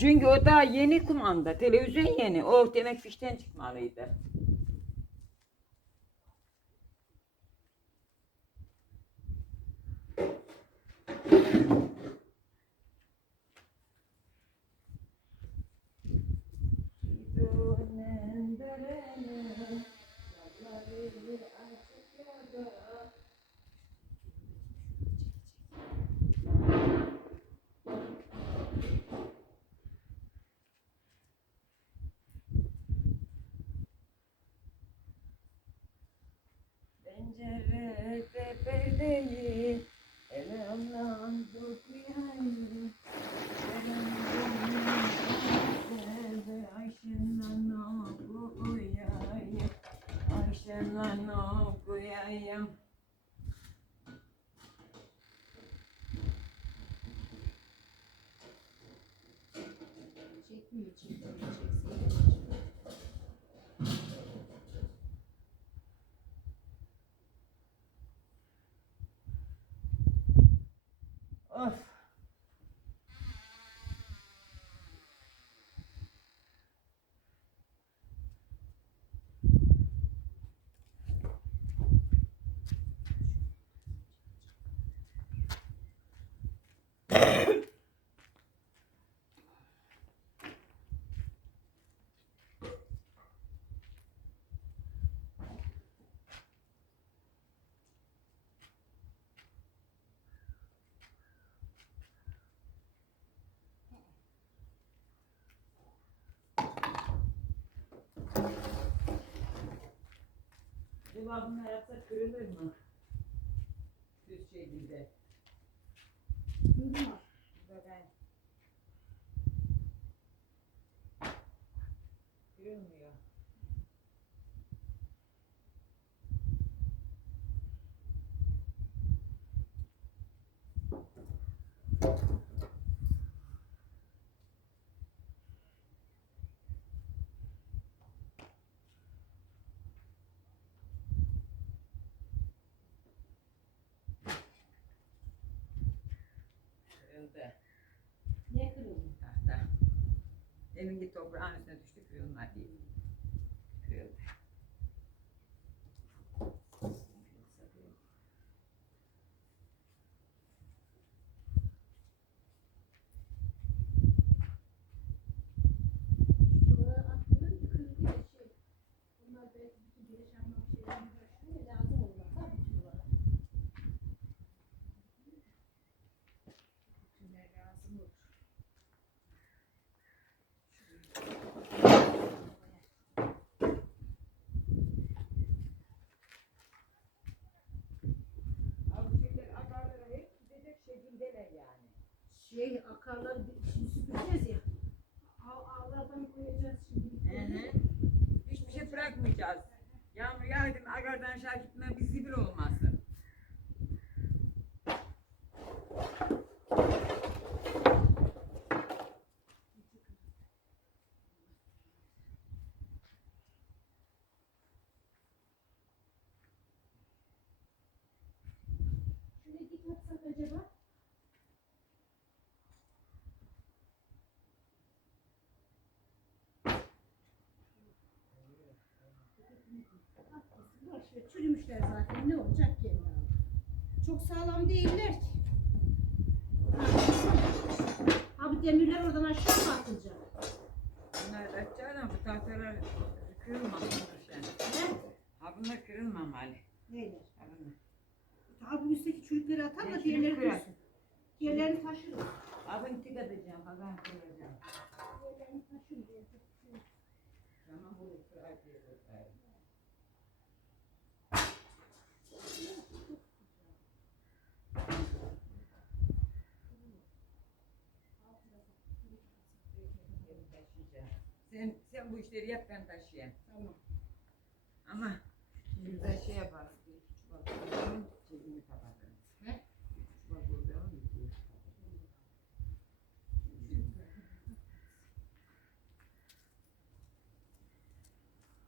Çünkü o daha yeni kumanda. Televizyon yeni. O demek fişten çıkmalıydı. Pencerede perdeyi Elamdan dokuyayım Ayşen'le okuyayım Ayşen'le okuyayım Çekmiyor, çekmiyor, çekmiyor. Bunlar yapsak kırılır mı? Düz şekilde. Kırma. Bakayım. Kırılmıyor. Kırıldı. Ne kırıldı? tahta. Deminki toprağın üstüne düştü kırılma değil. Kırıldı. Bütünler lazım olur. Abi şeyler akarlara hep gidecek şekildeler yani. Şey akarları bir- şimdi süpüreceğiz ya. Av, avlardan koyacağız şimdi. Hı hı. Hiçbir şey bırakmayacağız. Yağmur yağdı mı akardan aşağı gitme bir zibil olmasın. Şuraya dik atsak acaba? Ver. Çürümüşler zaten. Ne olacak ki? yani? Çok sağlam değiller ki. Ha bu demirler oradan aşağı mı atılacak? Bunlar ama bu tahtalar kırılmamalı sen. Ne? Ha bunlar kırılmamalı. Neyler? Ha bunlar. Ha bu üstteki çürükleri atar da diğerleri dursun. Diğerlerini taşırız. Abin tık atacağım. Kazan kıracağım. Diğerlerini taşırız. Tamam bu kırar diye bakayım. Sen, sen bu işleri yap ben taşıyayım. Tamam. Ama şurada şey yaparız. Bir iki çuval koyalım, cebini kapatırız. Ne? İki çuval koyalım, cebini kapatırız.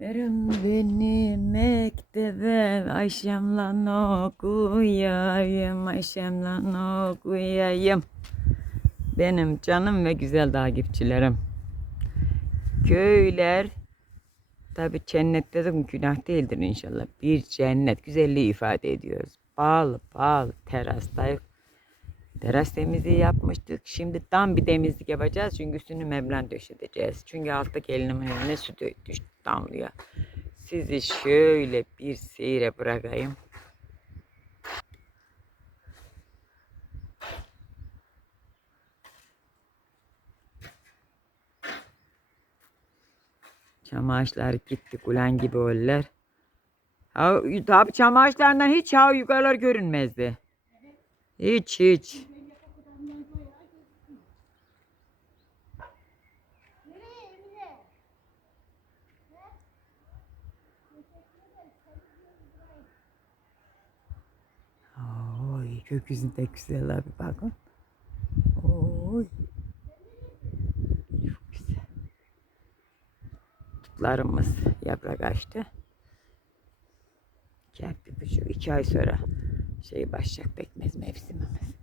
Verin beni mektebe Ayşem'le okuyayım Ayşem'le okuyayım Benim canım ve güzel takipçilerim. Köyler tabi cennette de günah değildir inşallah. Bir cennet güzelliği ifade ediyoruz. Bağlı bağlı terastayız. Teras temizliği yapmıştık. Şimdi tam bir temizlik yapacağız. Çünkü üstünü meblen döşeteceğiz. Çünkü altta gelinim önüne su dö- düş damlıyor. Sizi şöyle bir seyre bırakayım. Çam gitti kulen gibi oller. Ha, tabi çam hiç ha yukarılar görünmezdi. Hiç hiç. Oy gökyüzünde güzel abi bakın. Oy. Çok güzel. Tutlarımız yaprak açtı. Gel bir buçuk iki ay sonra şey başlayacak pekmez mevsimimiz.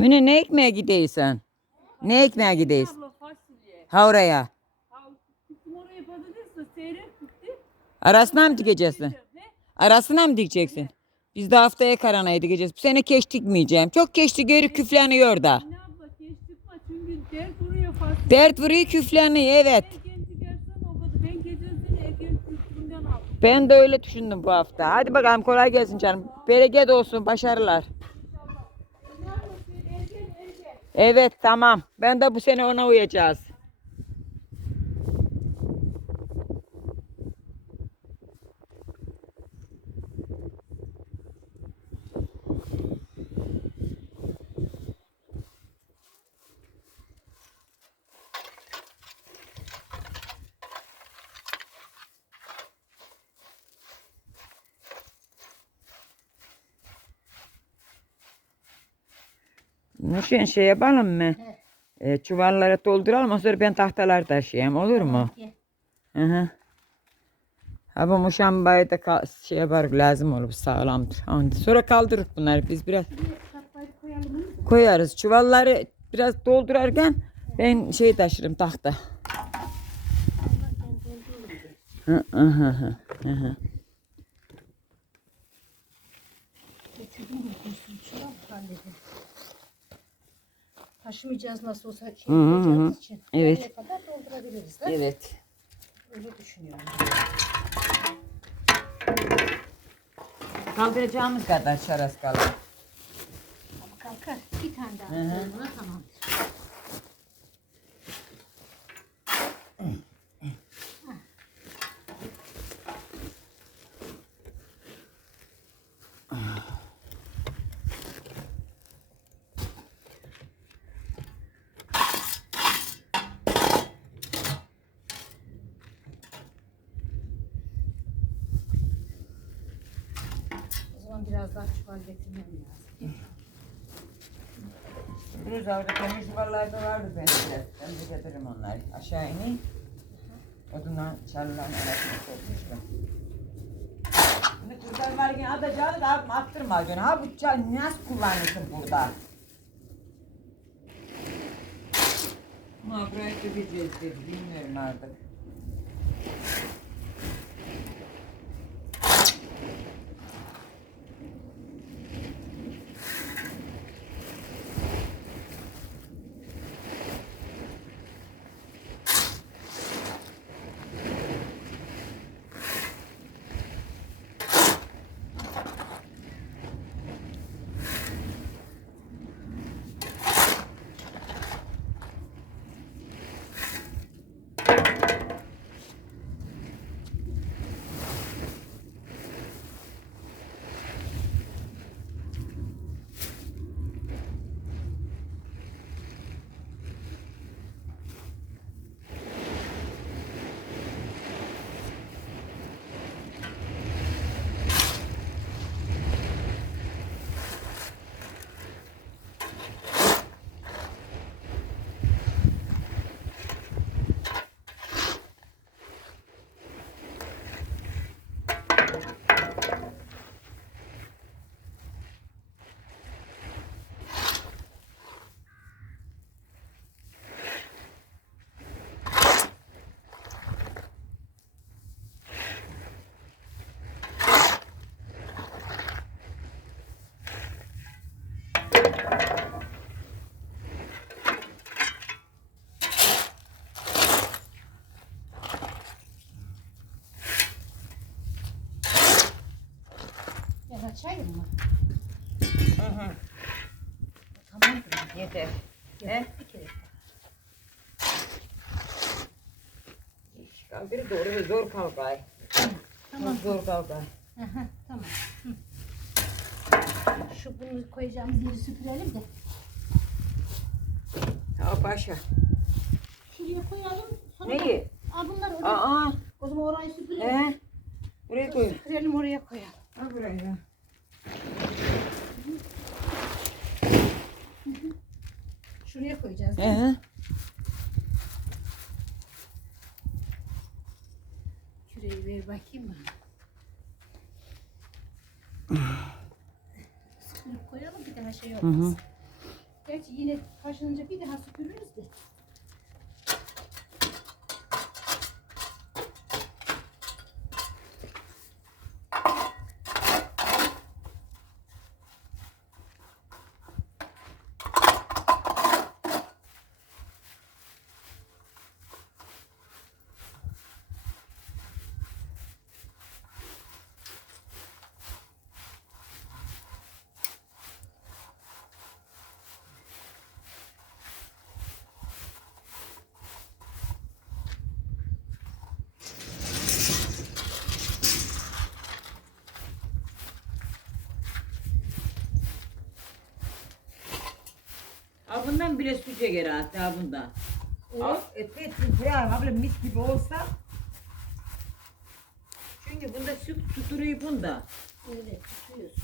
Emine ne ekmeğe gidiyorsun? Ne ekmeğe gidiyorsun? Abla fasulye. Ha oraya. Ha, Gittim oraya patates de seyrek gitti. Arasına mı dikeceksin? Ne? Arasına mı dikeceksin? Biz de haftaya karanayı dikeceğiz. Bu sene keş dikmeyeceğim. Çok keşti geri küfleniyor da. Ne abla geç çıkma çünkü dert vuruyor fasulye. Dert vuruyor küfleniyor evet. Erken gidersen o kadar. Ben geçen sene erken kültüründen aldım. Ben de öyle düşündüm bu hafta. Hadi bakalım kolay gelsin canım. Bereket olsun başarılar. Ne yapıyorsun? Erken erken. Evet tamam. Ben de bu sene ona uyacağız. Nurşen şey yapalım mı? E, çuvallara dolduralım. Sonra ben tahtalar taşıyayım. Olur mu? Gel. Hı hı. Ha bu muşambayı da şey yapar lazım olur sağlamdır. Ondan Sonra kaldırırız bunları biz biraz koyarız. Çuvalları biraz doldurarken ben şey taşırım tahta. Hı hı hı hı, hı hı. Getirdim mi kursun çuval halledin. Taşımayacağız nasıl olsa şey Hı hı hı. için. Evet. Nereye kadar doldurabiliriz de. Evet. Öyle düşünüyorum. Kaldıracağımız kadar şaras kalır. Ama kalkar. Bir tane daha. Hı hı. Tamam. Biraz daha çuval getirmem lazım. Biraz orada temiz çuvallarda vardı benim de. Ben de getiririm onları. Aşağı ineyim. Odunla çalıların arasına koymuştum. Şimdi kızlar varken atacağını da abim attırma diyorsun. Ha bu çal nasıl kullanırsın burada? Ama buraya dökeceğiz dedi. Bilmiyorum artık. Yeter. He? Kaldırı doğru ve zor kavgay. Tamam. Zor kavgay. Aha, tamam. Hı. Şu bunu koyacağımız yeri süpürelim de. Ha başa. Şuraya koyalım. Sonra Neyi? Aa, bunlar oraya. Aa. O zaman orayı süpürelim. He? Buraya koy. Süpürelim oraya koyalım. Ha buraya. Şuraya koyacağız. Değil mi? he. Küreği ver bakayım mı? Süpürüp koyalım bir daha şey Hı olmaz. hı. Gerçi yine taşınınca bir daha süpürürüz de. Ha bundan bile geri hatta ha bundan. Evet. Et et buraya abla mis gibi olsa. Çünkü bunda süt tuturuyor bunda. Öyle tutuyorsun.